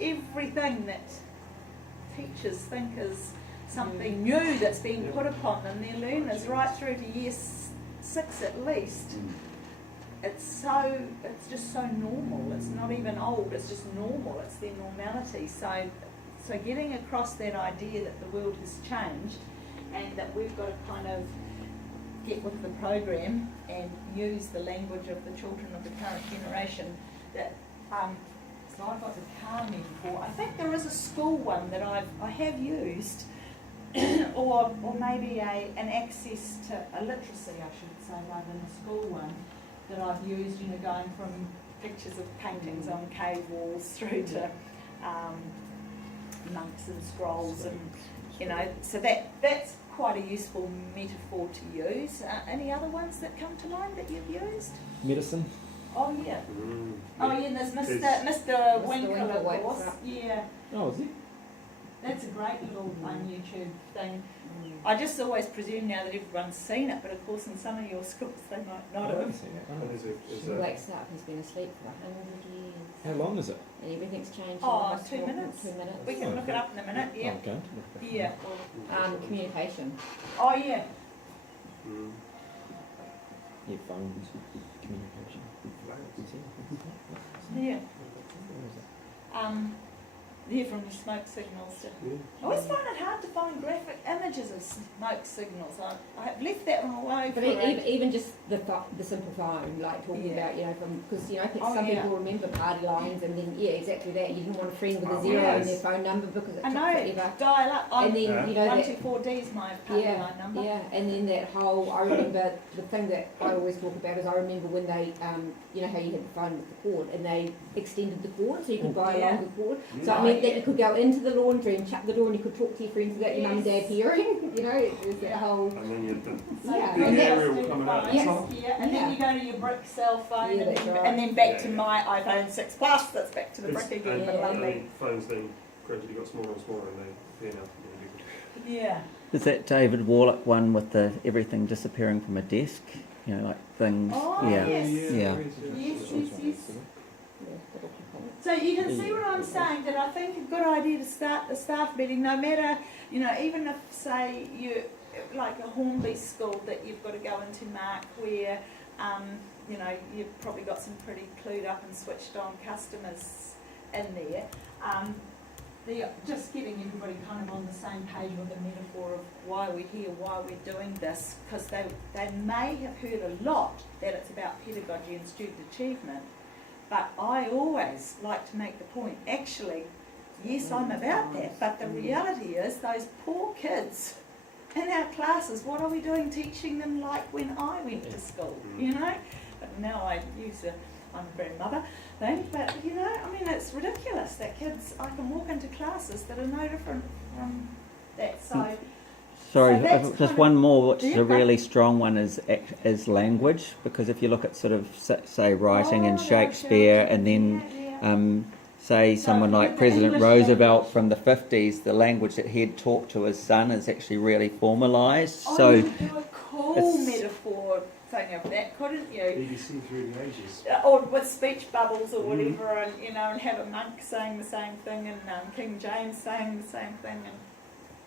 everything that teachers think is something new that's been put upon them, their learners right through to year 6 at least. It's just so normal. It's not even old, it's just normal, it's their normality. So getting across that idea that the world has changed and that we've got to kind of get with the program and use the language of the children of the current generation. That so I've got the car metaphor. I think there is a school one that I have used, or maybe an access to a literacy, I should say, rather than a school one that I've used. You know, going from pictures of paintings on cave walls through to monks and scrolls, and you know, so that's quite a useful metaphor to use. Any other ones that come to mind that you've used? Medicine. Oh yeah. Oh yeah, and there's Mr. Winkle, of course. Yeah. Oh, is he? That's a great little YouTube thing. I just always presume now that everyone's seen it, but of course in some of your schools they might not have. She wakes up, he's been asleep for 100 years. How long is it? And everything's changed. Oh, 2 minutes. 2 minutes. We can look it up in a minute, yeah. Okay. Yeah. Communication. Oh yeah. Yeah, phones, communication. Yeah. Yeah, from the smoke signals. I always find it hard to find graphic images of smoke signals. I have left that one away. But even just the simple phone, like talking about, you know, because, you know, some people remember party lines, and then, exactly that. You didn't want a friend with a zero in their phone number because it took forever. Dial up. And then, you know, 124D is my party line number. Yeah, and then that whole, I remember, the thing that I always talk about is I remember when they, you know how you had the phone with the cord, and they extended the cord so you could buy a longer cord. So I mean, that you could go into the laundry and shut the door and you could talk to your friends without your mum and dad hearing, you know, there's that whole... And then you had the big aerial coming out the top. And then you go to your brick cell phone, right. and then back to my iPhone 6 Plus, that's back to the brick again, but lovely. And phones then gradually got smaller and smaller, and they appear now to be Yeah. Is that David Warlock one with the everything disappearing from a desk? You know, like things. Oh, yeah. yes. Yeah. Yes. So you can see what I'm saying, that I think a good idea to start the staff meeting, no matter, you know, even if, say, you, like a Hornby school that you've got to go into, Mark, where, you know, you've probably got some pretty clued up and switched on customers in there. Just getting everybody kind of on the same page with the metaphor of why we're here, why we're doing this, because they may have heard a lot that it's about pedagogy and student achievement. But I always like to make the point, actually, yes, I'm about that, but the reality is those poor kids in our classes, what are we doing teaching them like when I went to school, you know? But now I use I'm a grandmother thing, but you know, I mean, it's ridiculous that kids, I can walk into classes that are no different from that, so... Sorry, So just one more, which is a really strong one, is language, because if you look at sort of, say, writing in Shakespeare, and then, say, someone like President Roosevelt from the 50s, the language that he'd talk to his son is actually really formalised. So you could do a cool metaphor thing of that, couldn't you? BBC through the ages. Or with speech bubbles or whatever, and you know, and have a monk saying the same thing, and King James saying the same thing, and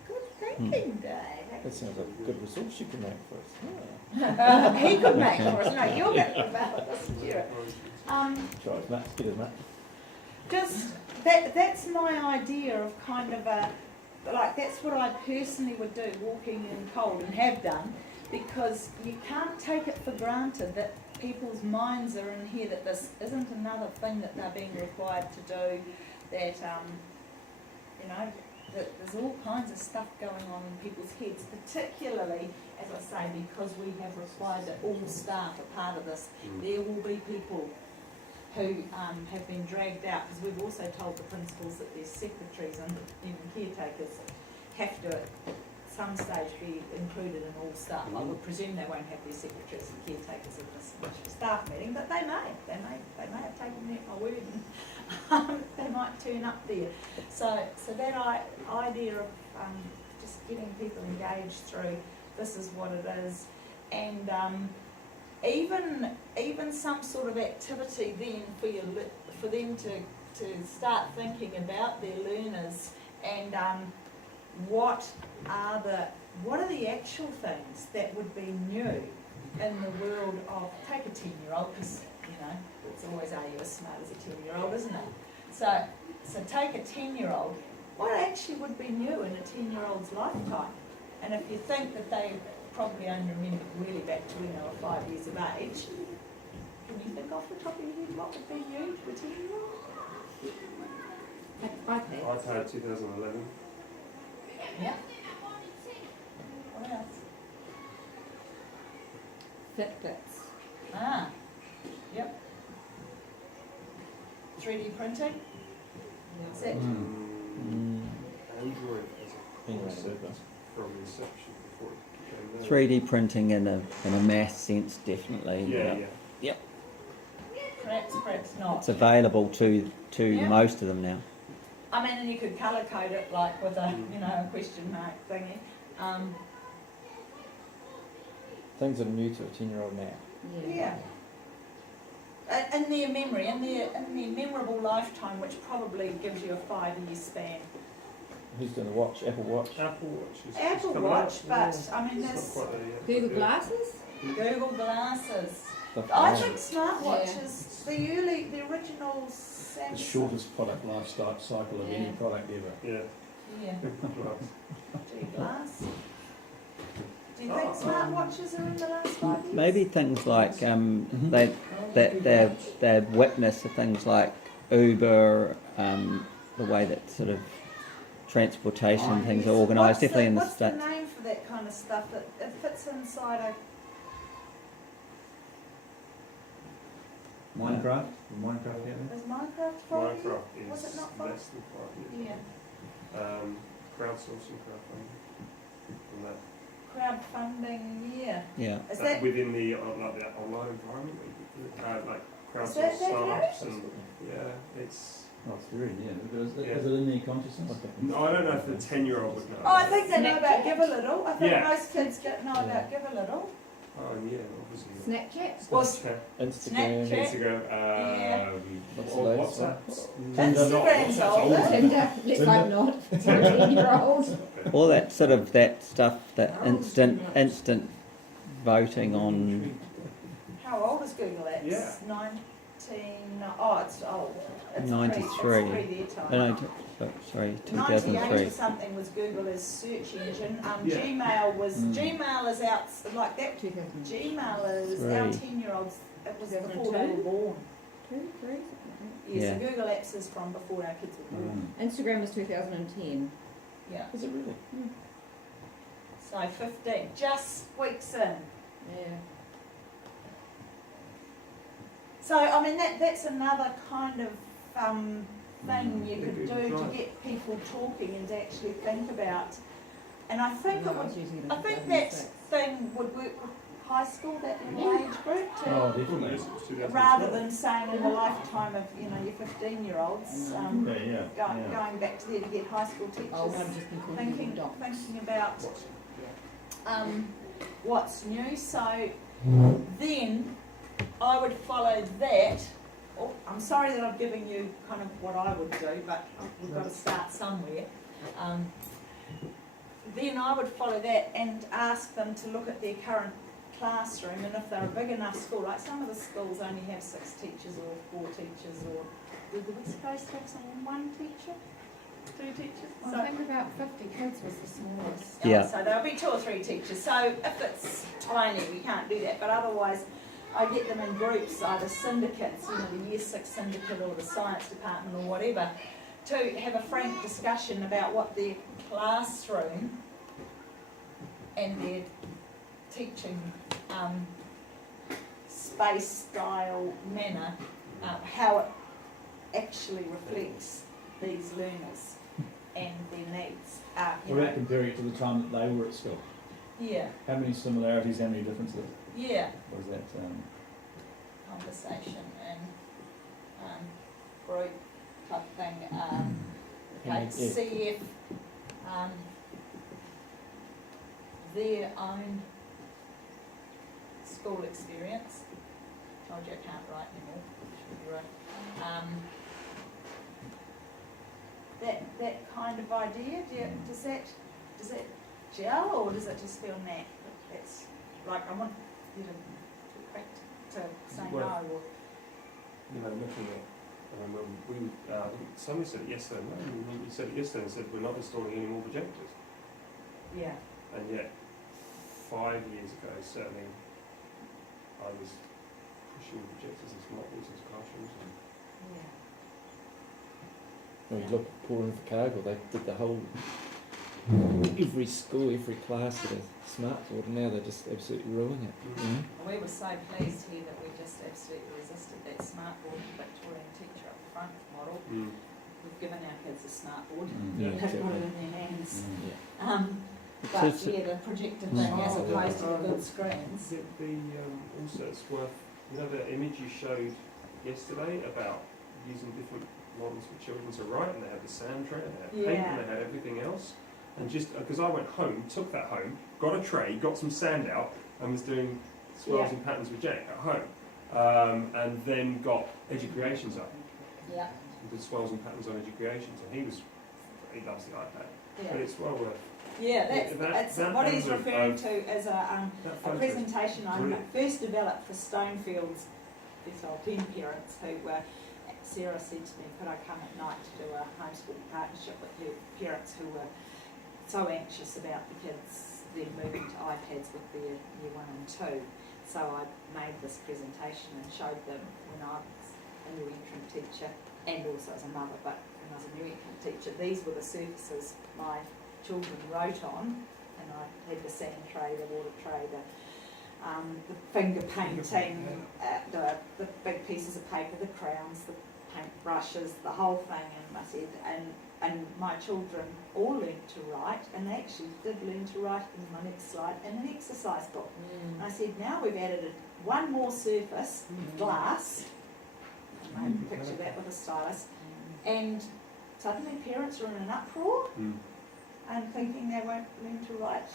good thinking, Dave. That sounds like a good resource you can make for us. He could make for us. No, you're going to develop us, Stuart. Try as much, get as much. Just that's my idea of kind of a, like, that's what I personally would do, walking in cold, and have done, because you can't take it for granted that people's minds are in here, that this isn't another thing that they're being required to do, that you know, that there's all kinds of stuff going on in people's heads, particularly, as I say, because we have required that all staff are part of this. There will be people who have been dragged out, because we've also told the principals that their secretaries and even caretakers have to at some stage be included in all staff. I would presume they won't have their secretaries and caretakers in this staff meeting, but they may have taken my word, and they might turn up there. So that idea of just getting people engaged through this is what it is, and even some sort of activity then for them to to start thinking about their learners and what are the actual things that would be new in the world of, take a 10-year-old, because, you know, it's always, are you as smart as a 10-year-old, isn't it? So take a 10-year-old, what actually would be new in a 10-year-old's lifetime? And if you think that they probably only remember really back to when they were 5 years of age, can you think off the top of your head what would be new to a 10-year-old? iPad 2011. Yeah. What else? Fitbits. Ah, yep. 3D printing? Is that Android as a Anyway, concept from inception before it became known. 3D printing in a mass sense, definitely. Yeah. perhaps not. It's available to Yeah. most of them now. I mean, and you could colour code it like with a, you know, a question mark thingy. Things that are new to a 10-year-old now. Yeah. In their memory, in their memorable lifetime, which probably gives you a 5-year span. Who's doing the watch? Apple Watch? Apple Watch is Apple coming Watch, out. but I mean, It's there's not quite there yet. Google but Glasses? Google Glasses. Stuff I like think that. smartwatches, the original The Samsung. shortest product life cycle of any Yeah. product ever. Yeah. Yeah. Glass. Glass. Do you think smartwatches are in the last 5 years? Maybe things like Mhm. they're witness of things like Uber, the way that sort of transportation things are organised, definitely in the What's States. the name for that kind of stuff that it fits inside a... Minecraft? Minecraft out Is Minecraft 5 years? Minecraft Was is it not 5? less than 5 years. Yeah. Crowdsourcing, crowdfunding, and that. Crowdfunding, yeah. Yeah. Is that... within the like the online environment, where you could do it, like Is crowdsource that startups right? and it's. Oh, it's very, yeah. Is Yeah. it in their consciousness? No, I don't know if the 10-year-old would know. Oh, I think they know about Give a Little. I think Yeah. most kids know about Give a Little. Oh yeah, obviously. Snapchat? Well, Instagram. Snapchat. Instagram. Yeah. What's Or the latest WhatsApp. Instagram's older. Tinder? Let's hope not. For a 10-year-old. All that sort of that stuff, that instant voting on. How old is Google Apps? Yeah. 19... Oh, it's old. It's 93. Pre their time. No, sorry, 98 or 2003. something was Google as search engine. Yeah. Gmail was... Gmail is out... Like that... 2000. Gmail is... Three. Our 10-year-olds... It was before they 2002? were born. 2, 3, something Yeah, Yeah. so Google Apps is from before our kids were born. like that. Instagram was 2010. Yeah. Is it really? So 15. Just squeaks in. Yeah. So, I mean, that's another kind of thing you could do to get people talking and to actually think about. And I think No, it I was would... using it in I think that 2006. thing would work with high school, that little age group, to, Oh, definitely. Yes, it's 2012. rather than saying in the lifetime of, you know, your 15-year-olds, Yeah. going back to there to get high school teachers Oh, one just been called Google Docs. thinking about What's- yeah. what's new. So then I would follow that. Oh, I'm sorry that I'm giving you kind of what I would do, but we've got to start somewhere. Then I would follow that and ask them to look at their current classroom, and if they're a big enough school, like some of the schools only have 6 teachers or 4 teachers, or did the West Coast have some 1 teacher? 2 teachers? I think about 50 kids was the smallest. Yeah. So there'll be 2 or 3 teachers. So if it's tiny, we can't do that. But otherwise, I get them in groups, either syndicates, you know, the Year 6 syndicate or the science department or whatever, to have a frank discussion about what their classroom and their teaching space, style, manner, how it actually reflects these learners and their needs. You What know, about comparing it to the time that they were at school? yeah, How many similarities, how many differences? yeah. Was that, Conversation and group type thing. Okay, Yeah. CF, their own school experience. Told you I can't write anymore. Should be right. that kind of idea? Does that gel, or does it just feel naff? That's like, I want you to be quick to say no. Well, Or You know, looking at, I think somebody said it yesterday, no, you said it yesterday and said we're not installing any more projectors. yeah, And yet, 5 years ago, certainly, I was pushing projectors and smart boards into classrooms. And yeah. Well, you look at Port Invercargill, they did the whole, every school, every class did a smart board, and now they're just absolutely ruining it. You know? We were so pleased here that we just absolutely resisted that smart board Victorian teacher up front model. We've given our kids a smart board. Yeah, They've got exactly. it in their hands. Yeah. But So- yeah, the projector thing as Oh, opposed to the the- good screens. Also, it's worth, you know, the image you showed yesterday about using different models for children to write, and they had the sand tray, and they had paint, Yeah. and they had everything else. And just because I went home, took that home, got a tray, got some sand out, and was doing swirls Yeah. and patterns with Jake at home, and then got Educreations up, Yeah, and did swirls and patterns on Educreations, and he loves the iPad, but yeah. it's well worth. Yeah, that's that what he's kind of- referring to as That a photo is presentation I brilliant. first developed for Stonefields, these old pen parents who were, Sarah said to me, could I come at night to do a homeschool partnership with your parents who were so anxious about the kids then moving to iPads with their year 1 and 2. So I made this presentation and showed them when I was a new entrant teacher and also as a mother, but when I was a new entrant teacher, these were the surfaces my children wrote on, and I had the sand tray, the water tray, the finger painting, the big pieces of paper, the crowns, the paint brushes, the whole thing, and I said, and my children all learned to write, and they actually did learn to write in my next slide, in an exercise book. And I said, now we've added one more surface, glass, and I picture that with a stylus, and suddenly parents are in an uproar, and thinking they won't learn to write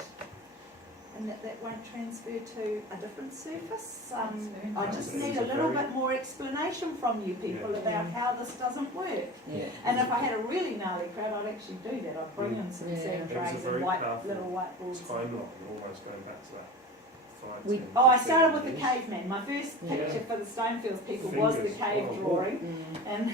and that won't transfer to a different surface. I just need a little bit more explanation from you people about how this doesn't work. Yeah. And if I had a really gnarly crowd, I'd actually do that. I'd bring in some Yeah. sand It was a trays and very powerful little whiteboards. time lock, and almost going back to that 5, We- 10, Oh, I 15 started with the years. caveman. My first Yeah. picture for the Stonefields people was the Fingers. cave Oh, drawing. And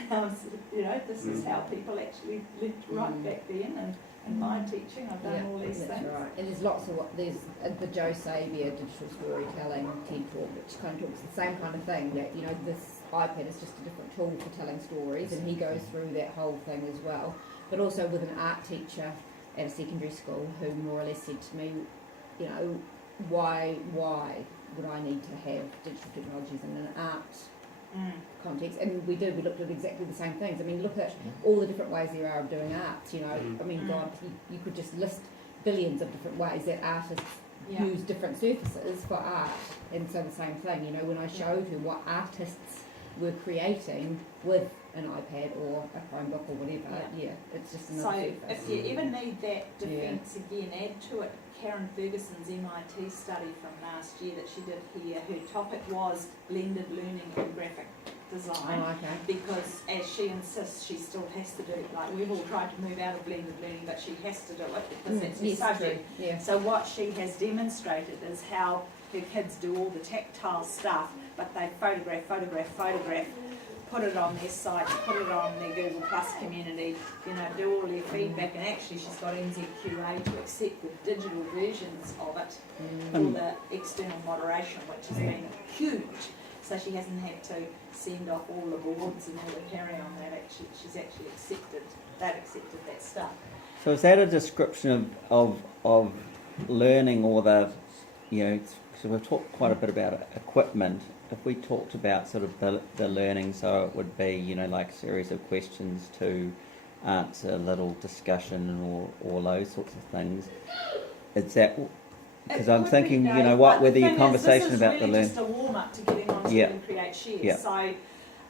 this is how people actually learned to write back then. And in my teaching, I've done all these That's things. right. And there's lots of there's the Joe Saviour digital storytelling TED talk, which kind of talks the same kind of thing. That this iPad is just a different tool for telling stories, and he goes through that whole thing as well. But also with an art teacher at a secondary school who more or less said to me, why would I need to have digital technologies in an art context? And we looked at exactly the same things. I mean, look at all the different ways there are of doing art. I mean, God, you could just list billions of different ways that artists Yeah. use different surfaces for art. And so the same thing, when I showed her what artists were creating with an iPad or a Chromebook or whatever, it's just So another surface. if you ever need that defence again, add to it Karen Ferguson's MIT study from last year that she did here. Her topic was blended learning and graphic design. Oh, okay. Because as she insists, she still has to do it. Like we've all tried to move out of blended learning, but she has to do it because that's her Yes, subject. true. Yeah. So what she has demonstrated is how her kids do all the tactile stuff, but they photograph, put it on their site, put it on their Google Plus community, do all their feedback, and actually she's got NZQA to accept the digital versions of it for the external moderation, which has been huge. So she hasn't had to send off all the boards and all the carry on that. She's actually accepted that stuff. So is that a description of learning, or so we've talked quite a bit about equipment. If we talked about sort of the learning, so it would be, like a series of questions to answer, a little discussion or all those sorts of things. Is that, because I'm thinking, whether your conversation about the learning. This is really just a warm up to getting on to and create shares. Yeah. So,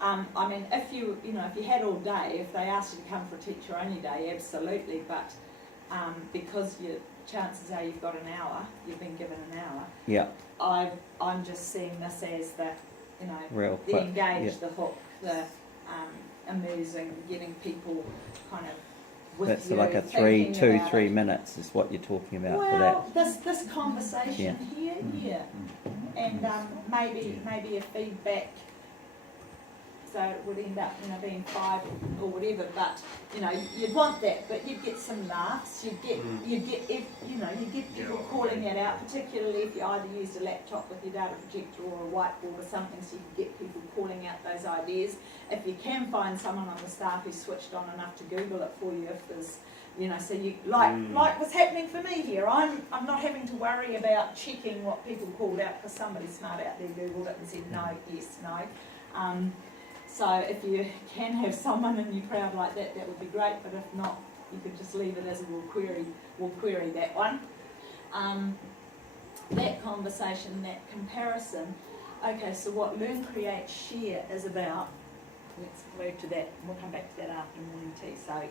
I mean, if you had all day, if they asked you to come for a teacher only day, absolutely. But because your chances are you've got an hour, you've been given an hour. Yeah. I'm just seeing this as the, Real the quick. engage, the hook, the amusing, getting people kind of with That's you like a thinking about 3 it. minutes is what you're talking about for Well, that. this conversation here, yeah, and maybe a feedback. So it would end up, being 5 or whatever. But you'd want that. But you'd get some laughs. You'd get people calling it out. Particularly if you either used a laptop with your data projector or a whiteboard or something, so you could get people calling out those ideas. If you can find someone on the staff who's switched on enough to Google it for you, if there's so you like what's happening for me here. I'm not having to worry about checking what people called out because somebody smart out there Googled it and said no, yes, no. So if you can have someone in your crowd like that, that would be great. But if not, you could just leave it as a we'll query that one. That conversation, that comparison. Okay, so what Learn, Create, Share is about. Let's move to that. We'll come back to that after morning tea. So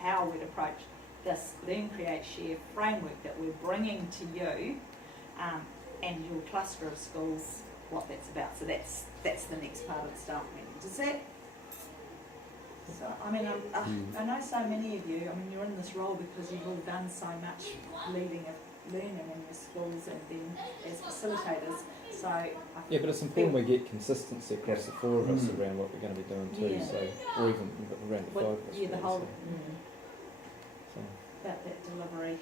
how we'd approach this Learn, Create, Share framework that we're bringing to you and your cluster of schools, what that's about. So that's the next part of the staff meeting. Does that? So I know so many of you. You're in this role because you've all done so much leading of learning in your schools and then as facilitators. So Yeah, but it's important we get consistency across the 4 of us around what we're going to be doing too. Yeah. So, or even around the 5 of us. yeah, the really, whole So. about that delivery.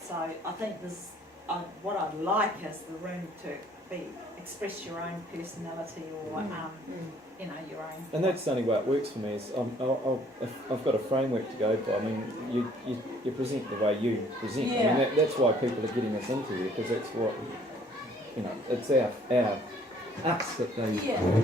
So I think this. What I'd like is the room to express your own personality or your own. And that's the only way it works for me. Is if I've got a framework to go by. You present the way you present. Yeah. That's why people are getting us into here because that's what it's our us that they. Yeah.